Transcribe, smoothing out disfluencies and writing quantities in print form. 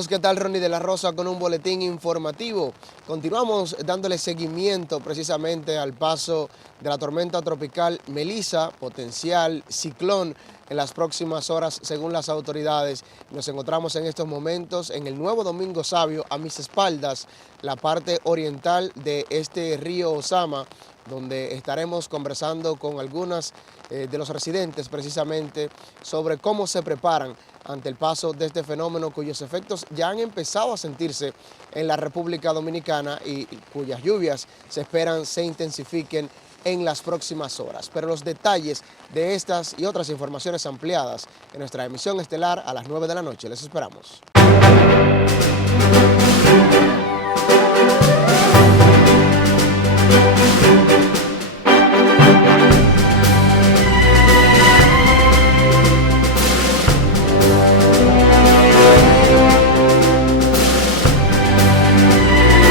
todos, ¿qué tal? Ronnie de la Rosa con un boletín informativo. Continuamos dándole seguimiento precisamente al paso de la tormenta tropical Melissa, potencial ciclón en las próximas horas según las autoridades. Nos encontramos en estos momentos en el Nuevo Domingo Savio, a mis espaldas, la parte oriental de este río Ozama, donde estaremos conversando con algunas de los residentes precisamente sobre cómo se preparan ante el paso de este fenómeno cuyos efectos ya han empezado a sentirse en la República Dominicana y cuyas lluvias se esperan se intensifiquen en las próximas horas. Pero los detalles de estas y otras informaciones ampliadas en nuestra emisión estelar a las 9 de la noche. Les esperamos.